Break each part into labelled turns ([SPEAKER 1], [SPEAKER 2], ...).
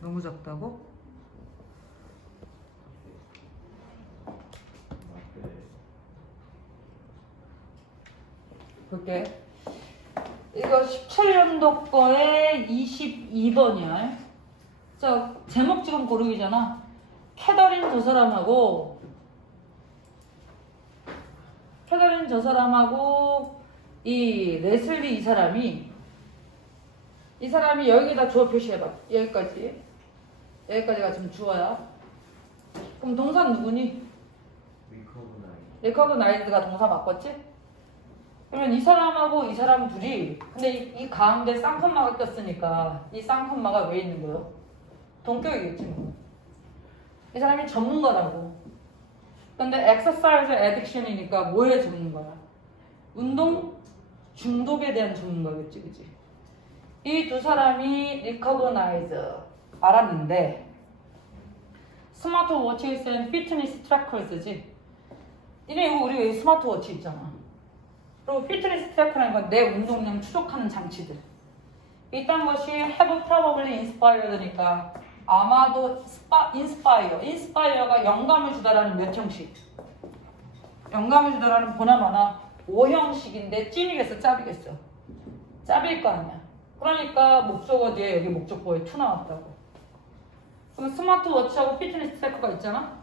[SPEAKER 1] 너무 작다고? 볼게. 이거 17년도 거에 22번이야. 자, 제목 지금 고르기잖아. 캐더린 저 사람하고 캐더린 저 사람하고 이 레슬리 이 사람이 이 사람이 여기다 주어 표시해봐. 여기까지. 여기까지가 지금 주어야. 그럼 동사 누구니?
[SPEAKER 2] 리커브나이
[SPEAKER 1] 리커그나이즈가 동사 바꿨지? 그러면 이 사람하고 이 사람 둘이 근데 이, 이 가운데 쌍콤마가 꼈으니까 이 쌍콤마가 왜 있는 거요? 동격이겠지 뭐. 이 사람이 전문가라고. 근데 exercise addiction이니까 뭐에 전문가야? 운동 중독에 대한 전문가겠지, 그치? 이 두 사람이 recognize 알았는데 스마트워치에서 피트니스 트래커즈지. 이래 이거 우리 왜 스마트워치 있잖아. 그리고 피트니스 트래커라는 건 내 운동량 추적하는 장치들. 이딴 것이 have probably inspired니까 아마도 스파, inspire, inspire가 영감을 주다라는 몇 형식? 영감을 주다라는 보나마나 5형식인데 찐이겠어, 짭이겠어? 짭일 거 아니야. 그러니까 목적어 뒤에 여기 목적보에 투 나왔다고. 그럼 스마트워치하고 피트니스 트래커가 있잖아?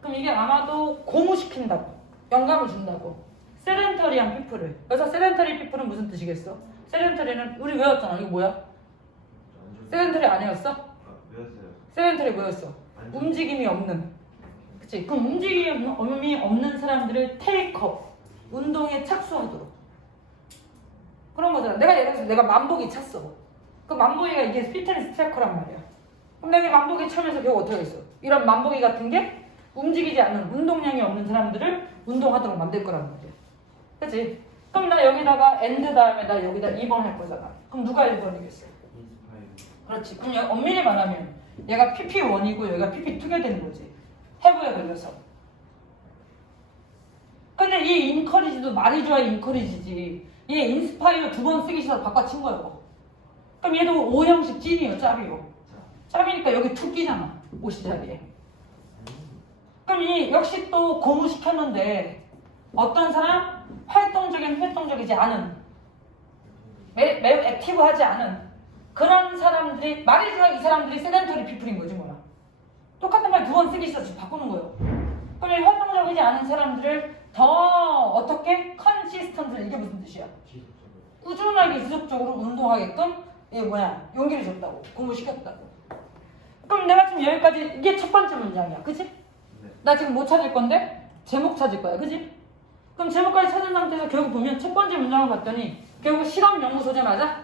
[SPEAKER 1] 그럼 이게 아마도 고무시킨다고. 영감을 준다고. 세렌터리한 피플을. 그래서 세렌터리 피플은 무슨 뜻이겠어? 세렌터리는 우리 외웠잖아. 이거 뭐야? 세렌터리 아니었어?
[SPEAKER 2] 아, 외웠어요
[SPEAKER 1] 세렌터리 뭐였어? 움직임이 없는. 그치? 그럼 움직임이 없는 사람들을 테이크업. 운동에 착수하도록. 그런 거잖아. 내가 예를 들어서 내가 만보기 찼어. 그 만보기가 이게 피트니스 트래커란 말이야. 그럼 내가 이 만보기 차면서 결국 어떻게 하겠어? 이런 만보기 같은 게 움직이지 않는 운동량이 없는 사람들을 운동하도록 만들 거란 말이야. 그치? 그럼 나 여기다가 엔드 다음에 나 여기다 2번 할 거잖아. 그럼 누가 1번이겠어?
[SPEAKER 2] 인스파이어
[SPEAKER 1] 그렇지. 그럼 엄밀히 말하면 얘가 PP1이고 여기가 PP2가 되는 거지. 해부에 걸려서. 근데 이 인커리지도 말이 좋아 인커리지지. 얘 인스파이어 두 번 쓰기 싫어서 바꿔친 거예요. 그럼 얘도 O형식 찐이에요. 짭이요. 짭이니까 여기 투 끼잖아. 옷이 자리에. 그럼 이 역시 또 고무시켰는데 어떤 사람? 활동적인 활동적이지 않은 매, 매우 액티브하지 않은 그런 사람들이 말이 좋아 이 사람들이 세덴터리 피플인 거지 뭐야 똑같은 말 두 번 쓰기 싫어서 바꾸는 거예요 그럼 이 활동적이지 않은 사람들을 더 어떻게 컨시스턴트 이게 무슨 뜻이야 꾸준하게 지속적으로 운동하게끔 이게 뭐야 용기를 줬다고 공부시켰다고 그럼 내가 지금 여기까지 이게 첫 번째 문장이야 그치? 네나 지금 뭐 찾을 건데? 제목 찾을 거야 그치? 그럼 제목까지 찾은 상태에서 결국 보면 첫 번째 문장을 봤더니 결국 실험 연구 소재 맞아?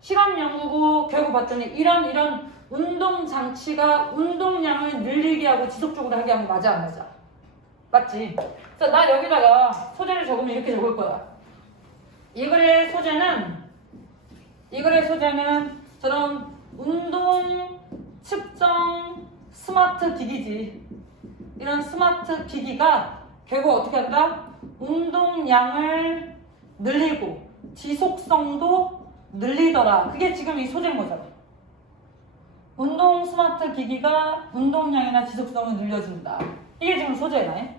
[SPEAKER 1] 실험 연구고 결국 봤더니 이런 이런 운동 장치가 운동량을 늘리게 하고 지속적으로 하게 하는 거 맞아 안 맞아? 맞지? 그래서 나 여기다가 소재를 적으면 이렇게 적을 거야. 이 글의 소재는 이 글의 소재는 저런 운동 측정 스마트 기기지. 이런 스마트 기기가 결국 어떻게 한다? 운동량을 늘리고 지속성도 늘리더라. 그게 지금 이 소재인 거잖아. 운동 스마트 기기가 운동량이나 지속성을 늘려준다. 이게 지금 소재네.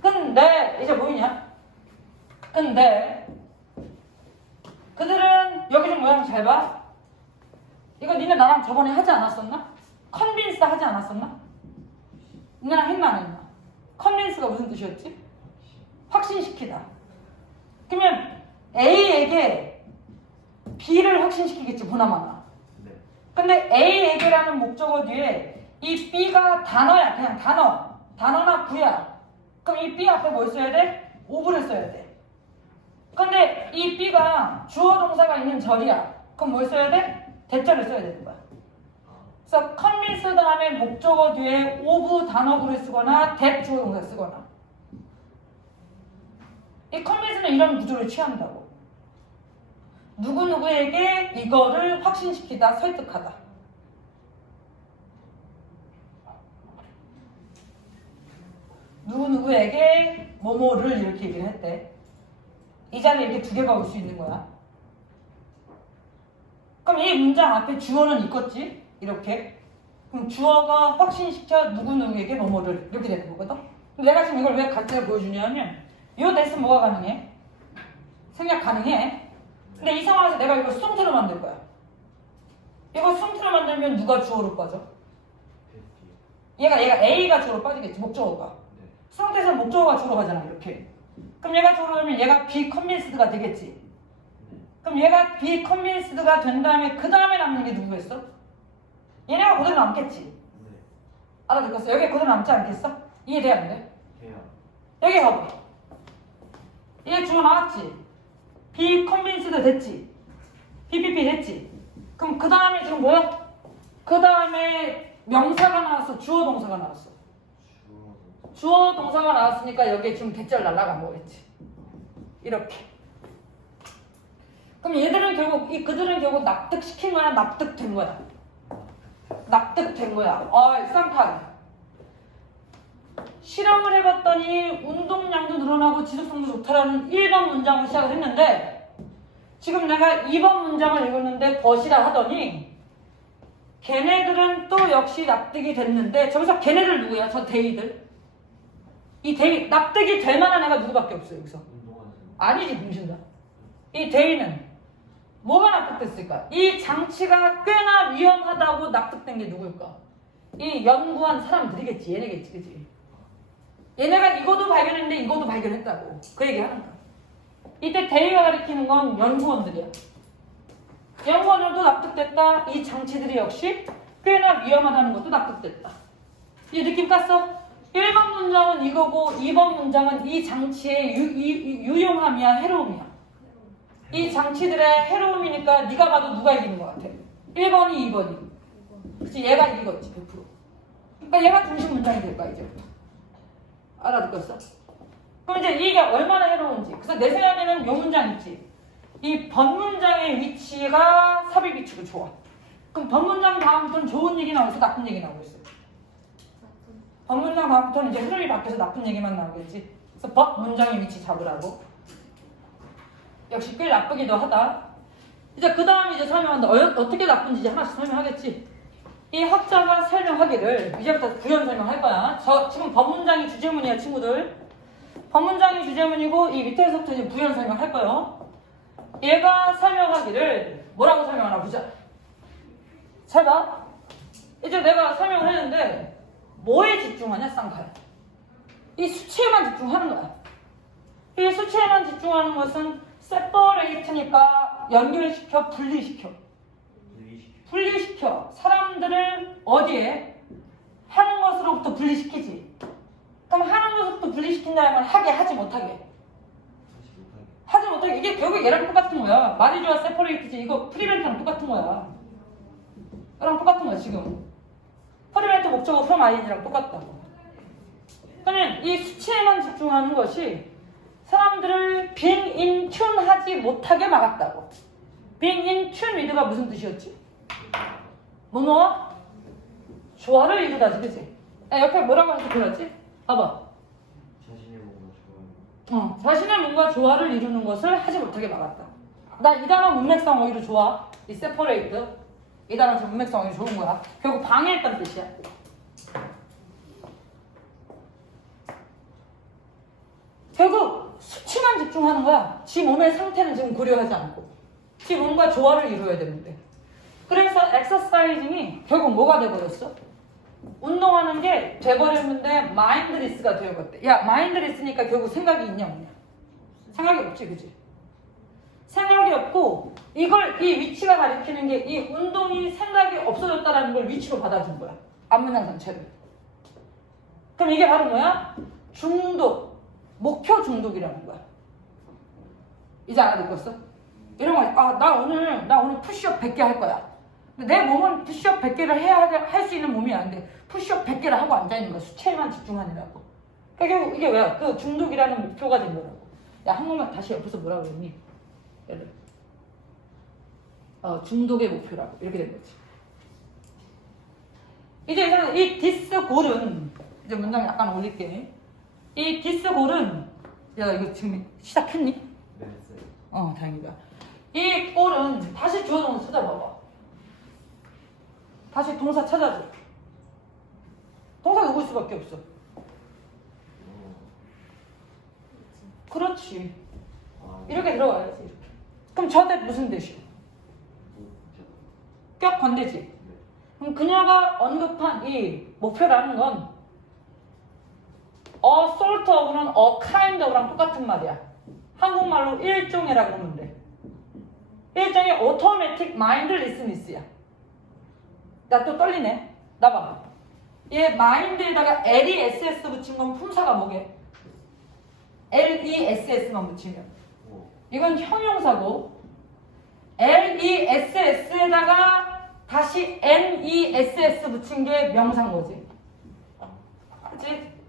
[SPEAKER 1] 근데 이제 뭐냐? 근데 그들은 여기 좀 모양 잘 봐. 이거 니네 나랑 저번에 하지 않았었나? 컨빈스 하지 않았었나? 니네랑 했나 안 했나? 컨빈스가 무슨 뜻이었지? 확신시키다. 그러면 A에게 B를 확신시키겠지 보나마나.
[SPEAKER 2] 네.
[SPEAKER 1] 근데 A에게라는 목적어 뒤에 이 B가 단어야 그냥 단어 단어나 구야 그럼 이 B 앞에 뭘 써야 돼? 오브를 써야 돼 근데 이 B가 주어 동사가 있는 절이야 그럼 뭘 써야 돼? 대절을 써야 되는 거야 그래서 컨빈스 다음에 목적어 뒤에 오브 단어구를 쓰거나 대 주어 동사 쓰거나 이 컨빈스는 이런 구조를 취한다고 누구누구에게 이거를 확신시키다 설득하다 누구누구에게 뭐뭐를 이렇게 얘기를 했대. 이 자리에 이렇게 두 개가 올 수 있는 거야. 그럼 이 문장 앞에 주어는 있겠지? 이렇게. 그럼 주어가 확신시켜 누구누구에게 뭐뭐를 이렇게 되는 거거든? 내가 지금 이걸 왜 가짜를 보여주냐면 이 대스 뭐가 가능해? 생략 가능해. 근데 이 상황에서 내가 이걸 수동태로 만들 거야. 이거 수동태로 만들면 누가 주어로 빠져? 얘가 얘가 A가 주어로 빠지겠지 목적어가.
[SPEAKER 2] 네.
[SPEAKER 1] 수동태에서 목적어가 주어로 가잖아 이렇게. 그럼 얘가 주어로 가면 얘가 be convinced가 되겠지.
[SPEAKER 2] 네.
[SPEAKER 1] 그럼 얘가 convinced가 된 다음에 그 다음에 남는 게 누구겠어? 얘네가 그대로 남겠지.
[SPEAKER 2] 네.
[SPEAKER 1] 알아듣겠어? 여기 그대로 남지 않겠어? 이해돼 안 돼?
[SPEAKER 2] 해요.
[SPEAKER 1] 여기 봐봐. 얘 주어 나왔지? convinced 됐지? PPP 됐지? 그럼 그 다음에 지금 뭐야? 그 다음에 명사가 나왔어? 주어 동사가 나왔어?
[SPEAKER 2] 주어.
[SPEAKER 1] 주어 동사가 나왔으니까 여기에 지금 대절 날라간 거겠지. 이렇게. 그럼 얘들은 결국 이 그들은 결국 납득시킨 거야, 납득된 거야. 납득된 거야. 아, 쌍판. 실험을 해봤더니 운동량도 늘어나고 지속성도 좋다라는 1번 문장을 시작을 했는데 지금 내가 2번 문장을 읽었는데 벗이라 하더니 걔네들은 또 역시 납득이 됐는데 저기서 걔네들 누구야? 저 데이들. 이 데이 납득이 될 만한 애가 누구밖에 없어 여기서. 아니지 공신다. 이 데이는 뭐가 납득됐을까? 이 장치가 꽤나 위험하다고 납득된 게 누굴까? 이 연구한 사람들이겠지 얘네겠지 그지? 얘네가 이것도 발견했는데 이것도 발견했다고 그 얘기 하는 거야. 이때 데이가 가리키는 건 연구원들이야. 연구원들도 납득됐다. 이 장치들이 역시 꽤나 위험하다는 것도 납득됐다. 이 느낌 깠어? 1번 문장은 이거고 2번 문장은 이 장치의 유, 유, 유용함이야 해로움이야. 이 장치들의 해로움이니까 네가 봐도 누가 이기는 것 같아? 1번이 2번이. 그치 얘가 이기겠지 100%. 그러니까 얘가 중심 문장이 될 거야 이제부터. 알아듣겠어? 그럼 이제 이게 얼마나 해로운지. 그래서 내 생각에는 요 문장 있지. 이 번문장의 위치가 삽입 위치가 좋아. 그럼 번문장 다음부터는 좋은 얘기 나오고 있어, 나쁜 얘기 나오고 있어. 번문장 다음부터는 이제 흐름이 바뀌어서 나쁜 얘기만 나오겠지. 그래서 법 문장의 위치 잡으라고. 역시 꽤 나쁘기도 하다. 이제 그 다음에 이제 설명한다. 어, 어떻게 나쁜지 하나씩 설명하겠지. 이 학자가 설명하기를 이제부터 부연 설명할 거야. 저 지금 법문장이 주제문이야 친구들. 법문장이 주제문이고 이 밑에서부터 이제 부연 설명할 거예요. 얘가 설명하기를 뭐라고 설명하나 보자. 잘 봐. 이제 내가 설명을 했는데 뭐에 집중하냐 쌍칼. 이 수치에만 집중하는 거야. 이 수치에만 집중하는 것은 separate니까 연결시켜 분리시켜.
[SPEAKER 2] 분리시켜.
[SPEAKER 1] 사람들을 어디에 하는 것으로부터 분리시키지. 그럼 하는 것으로부터 분리시킨다는 건 하게 하지 못하게. 하지 못하게 이게 결국 얘랑 똑같은 거야. 마리조아 세퍼레이트지 이거 프리벤트랑 똑같은 거야. 이랑 똑같은 거야 지금. 프리벤트 목적어 from ing랑 똑같다고. 그러면 이 수치에만 집중하는 것이 사람들을 being in tune 하지 못하게 막았다고. being in tune with가 무슨 뜻이었지? 뭐뭐? 조화를 이루다지 그치? 야, 옆에 뭐라고 해서 그러지? 봐봐.
[SPEAKER 2] 자신의 몸과 좋아요.
[SPEAKER 1] 어, 자신의 몸과 조화를 이루는 것을 하지 못하게 막았다. 나 이 단어 문맥상 오히려 좋아. 이 separate. 이 단어 좀 문맥상 오히려 좋은 거야. 결국 방해했다는 뜻이야. 결국 집중하는 거야. 지 몸의 상태는 지금 고려하지 않고. 지 몸과 조화를 이루어야 되는데. 그래서 엑서사이징이 결국 뭐가 돼버렸어? 운동하는 게 돼버렸는데 마인드리스가 되어버렸대. 야 마인드리스니까 결국 생각이 있냐 없냐? 생각이 없지 그지? 생각이 없고 이걸 이 위치가 가리키는 게 이 운동이 생각이 없어졌다라는 걸 위치로 받아준 거야. 앞문장 전체를. 그럼 이게 바로 뭐야? 중독, 목표 중독이라는 거야. 이제 알아듣겠어? 이런 거, 아, 나 오늘, 나 오늘 푸시업 100개 할 거야. 내 몸은 푸시업 100개를 해야 할 수 있는 몸이 안 돼. 푸시업 100개를 하고 앉아있는 거야. 수치에만 집중하느라고. 그러니까 이게 왜? 그 중독이라는 목표가 된 거라고. 야, 한국말 다시 옆에서 뭐라고 그랬니? 어, 중독의 목표라고. 이렇게 된 거지. 이제 이제는 이 디스 골은, 이제 문장 약간 올릴게. 이 디스 골은, 야, 이거 지금 시작했니? 어, 다행이다. 이 골은 다시 주어 동사 찾아봐봐. 다시 동사 찾아줘. 동사 누굴 수밖에 없어.
[SPEAKER 2] 어.
[SPEAKER 1] 그렇지.
[SPEAKER 2] 아,
[SPEAKER 1] 이렇게 들어가야지. 그럼 저대 무슨?
[SPEAKER 2] 목적.
[SPEAKER 1] 격 관대지.
[SPEAKER 2] 네.
[SPEAKER 1] 그럼 그녀가 언급한 이 목표라는 건 a sort of는 a kind of랑 똑같은 말이야. 한국말로 일종이라 그러면 돼. 일종의 automatic mindlessness야. 나 또 떨리네. 나 봐. 얘 mind에다가 less 붙인 건 품사가 뭐게? less만 붙이면.
[SPEAKER 2] 오.
[SPEAKER 1] 이건 형용사고 less에다가 다시 ness 붙인 게 명사인 거지. 그치?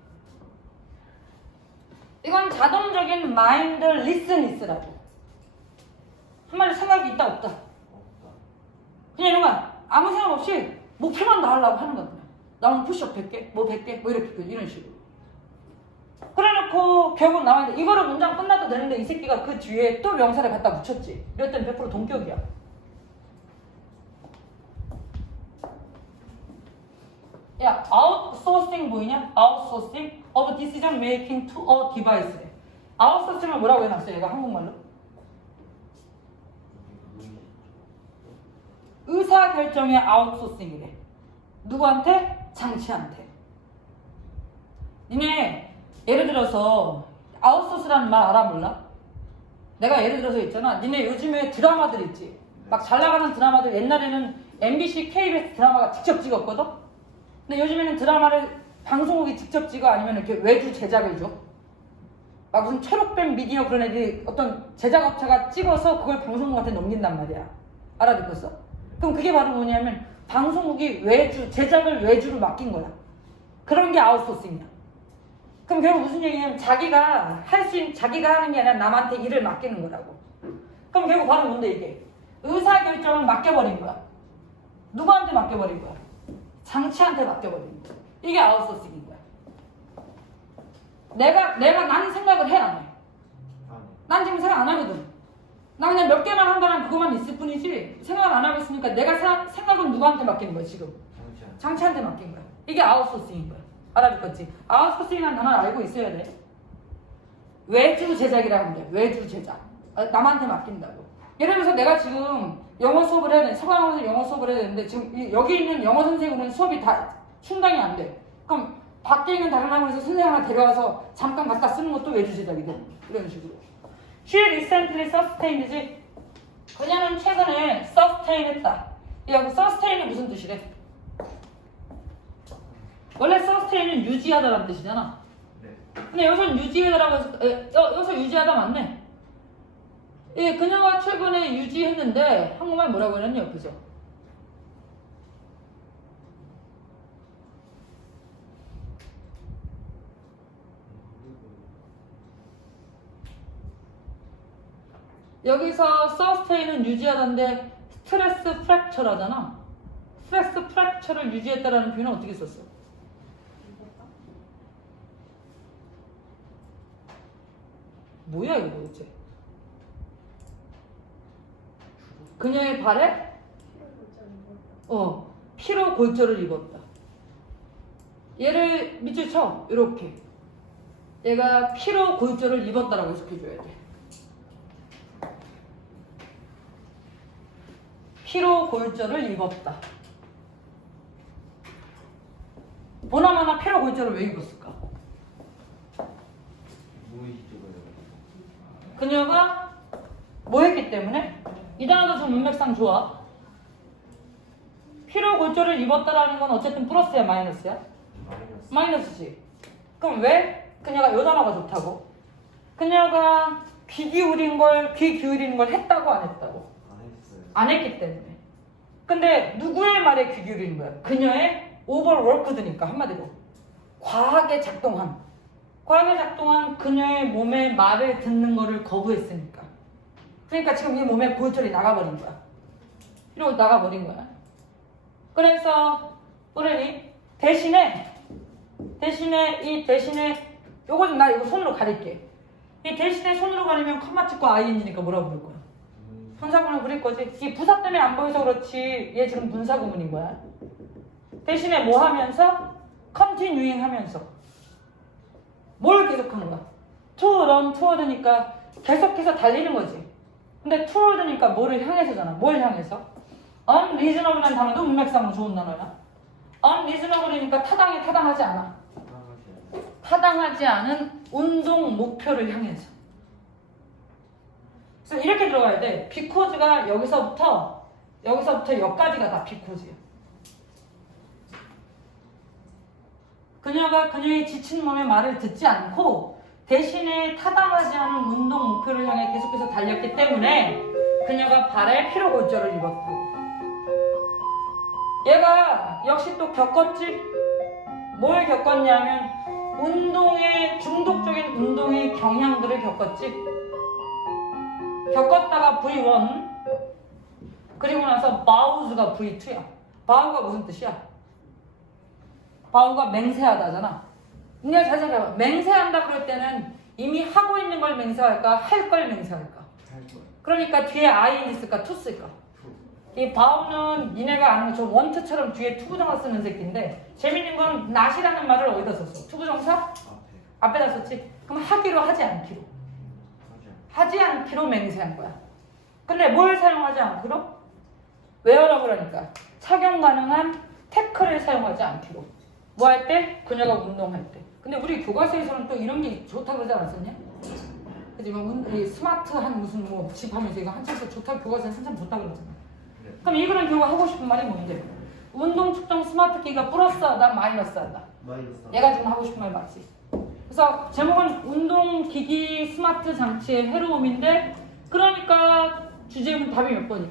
[SPEAKER 1] 이건 자동적인 mind listenings라고. 한마디 생각이 있다 없다. 그냥 이런 거야. 아무 생각 없이 목표만 나으려고 하는 거야. 나오는 푸시업 100개, 뭐 100개, 뭐 이렇게 이런 식으로. 그래놓고 결국 나왔는데 이거를 문장 끝나도 되는데 이 새끼가 그 뒤에 또 명사를 갖다 붙였지. 이랬더니 100% 동격이야. 야, outsourcing 보이냐? outsourcing of decision making to a device래. outsourcing을 뭐라고 해놨어? 얘가 한국말로? 의사 결정의 아웃소싱이래. 누구한테? 장치한테. 니네 예를 들어서 아웃소스라는 말 알아 몰라? 내가 예를 들어서 있잖아. 니네 요즘에 드라마들 있지. 막 잘 나가는 드라마들 옛날에는 MBC, KBS 드라마가 직접 찍었거든. 근데 요즘에는 드라마를 방송국이 직접 찍어 아니면 이렇게 외주 제작해줘. 막 무슨 초록뱀 미디어 그런 애들이 어떤 제작업체가 찍어서 그걸 방송국한테 넘긴단 말이야. 알아듣겠어? 그럼 그게 바로 뭐냐면 방송국이 외주 제작을 외주로 맡긴 거야. 그런 게 아웃소싱이야. 그럼 결국 무슨 얘기냐면 자기가 할 수 있는 자기가 하는 게 아니라 남한테 일을 맡기는 거라고. 그럼 결국 바로 뭔데 이게 의사 결정을 맡겨버린 거야. 누구한테 맡겨버린 거야? 장치한테 맡겨버린 거야. 이게 아웃소싱인 거야. 내가 내가 나는 생각을 해 안 해.
[SPEAKER 2] 아,
[SPEAKER 1] 난 지금 생각 안 하거든. 나 그냥 몇 개만 한다는 그거만 있을 뿐이지 생각을 안 하고 있으니까 내가 생각, 생각은 누구한테 맡기는 거야 지금?
[SPEAKER 2] 장치한.
[SPEAKER 1] 장치한테 맡긴 거야. 이게 아웃소싱인 거야. 알아듣겠지? 아웃소싱이라는 단어를 알고 있어야 돼. 외주 제작이라고 하면 돼. 외주 제작. 아, 남한테 맡긴다고. 예를 들어서 내가 지금 영어 수업을 해야 돼. 서강원에서 영어 수업을 해야 되는데 지금 이- 여기 있는 영어 선생님은 수업이 다 충당이 안 돼. 그럼 밖에 있는 다른 학원에서 선생님 하나 데려와서 잠깐 갖다 쓰는 것도 외주 제작이 돼. 이런 식으로. She recently sustained지. 그녀는 최근에 sustain 했다. 야, 그 sustain이 무슨 뜻이래? 원래 sustain은 유지하다라는 뜻이잖아.
[SPEAKER 2] 네.
[SPEAKER 1] 근데 여기서는 유지하다라고 해서, 에, 여, 여기서 유지하다 맞네. 예, 그녀가 최근에 유지했는데, 한국말 뭐라고 했니, 옆에서? 여기서 sustain은 유지하다인데, 스트레스 프랙처라잖아. 스트레스 프랙처를 유지했다라는 표현은 어떻게 썼어? 뭐야 이거 도대체? 그녀의 발에 어 피로 골절을 입었다. 얘를 밑줄 쳐 이렇게. 얘가 피로 골절을 입었다라고 해석해줘야 돼. 피로 골절을 입었다. 보나마나 피로 골절을 왜 입었을까? 그녀가 뭐 했기 때문에? 이 단어도 좀 문맥상 좋아. 피로 골절을 입었다라는 건 어쨌든 플러스야 마이너스야?
[SPEAKER 2] 마이너스.
[SPEAKER 1] 마이너스지. 그럼 왜? 그녀가 이 단어가 좋다고? 그녀가 귀 기울인 걸, 귀 기울이는 걸 했다고 안 했다고?
[SPEAKER 2] 안
[SPEAKER 1] 했기 때문에. 근데 누구의 말에 귀 기울이는 거야? 그녀의 오버워크드니까 한마디로. 과하게 작동한. 과하게 작동한 그녀의 몸의 말을 듣는 거를 거부했으니까. 그러니까 지금 이 몸에 골절이 나가버린 거야. 이러고 나가버린 거야. 그래서 뿌레니 대신에 대신에 이 대신에 요거 좀나 이거 손으로 가릴게. 이 대신에 손으로 가리면 컴마 찍고 ing니까 뭐라 부를 거야?
[SPEAKER 2] 음,
[SPEAKER 1] 분사구문을 그릴 거지. 이 부사 때문에 안 보여서 그렇지. 얘 지금 분사구문인 거야. 대신에 뭐 하면서? 컨티뉴잉 하면서. 뭘 계속하는 거야? run toward니까 계속해서 달리는 거지. 근데 toward니까 뭐를 향해서잖아. 뭘 향해서? unreasonable라는 단어도 문맥상으로 좋은 단어야. unreasonable이니까 타당해 타당하지 않아. 타당하지 않은 운동 목표를 향해서. 그래서 이렇게 들어가야 돼. 비코즈가 여기서부터 여기서부터 여기까지가 다 비코즈야. 그녀가 그녀의 지친 몸의 말을 듣지 않고 대신에 타당하지 않은 운동 목표를 향해 계속해서 달렸기 때문에 그녀가 발에 피로 골절을 입었고 얘가 역시 또 겪었지 뭘 겪었냐면 운동의 중독적인 운동의 경향들을 겪었지 겪었다가 V1 그리고 나서 바우즈가 V2야 바우가 무슨 뜻이야? 바우가 맹세하다잖아 근데 잘 생각해봐 맹세한다 그럴 때는 이미 하고 있는 걸 맹세할까 할 걸 맹세할까. 그러니까 뒤에 ING 쓸까 to 쓸까 이 바우는 니네가 아는 저 원트처럼 뒤에 투부정사 쓰는 새끼인데 재밌는 건 not이라는 말을 어디다 썼어? 투부정사?
[SPEAKER 2] 앞에.
[SPEAKER 1] 앞에다 썼지? 그럼 하기로 하지 않기로
[SPEAKER 2] 하지
[SPEAKER 1] 않기로 맹세한 거야 근데 뭘 사용하지 않기로? 웨어라고 그러니까 착용 가능한 태클을 사용하지 않기로 뭐 할 때? 그녀가 운동할 때 근데 우리 교과서에서는 또 이런 게 좋다 그러지 않았었냐? 그지 뭐 운- 이 스마트한 무슨 뭐 집 하면서 이거 한참 더 좋다 교과서에 한참 좋다 그러잖아
[SPEAKER 2] 그래.
[SPEAKER 1] 그럼 이거는 결국 하고 싶은 말이 뭔데? 운동 측정 스마트 키가 플러스하다 마이너스하다.
[SPEAKER 2] 마이너스.
[SPEAKER 1] 얘가 지금 하고 싶은 말 맞지? 그래서 제목은 운동 기기 스마트 장치의 해로움인데 그러니까 주제문 답이 몇 번이야?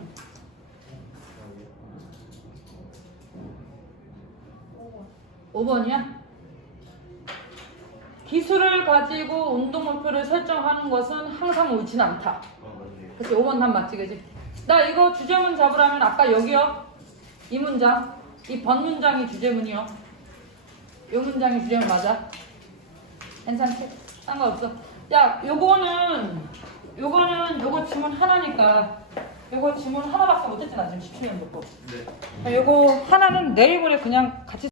[SPEAKER 1] 5번이야? 기술을 가지고 운동 목표를 설정하는 것은 항상 옳진 않다. 그치 5번 답 맞지 그지? 나 이거 주제문 잡으라면 아까 여기요 이 문장 이 번 문장이 주제문이요 이 문장이 주제문 맞아? 괜찮지? 상관없어 야 요거는 요거는 요거 지문 하나니까 요거 지문 하나밖에 못했지 나 지금 17년 듣고
[SPEAKER 2] 네.
[SPEAKER 1] 요거 하나는 내일 모레 그냥 같이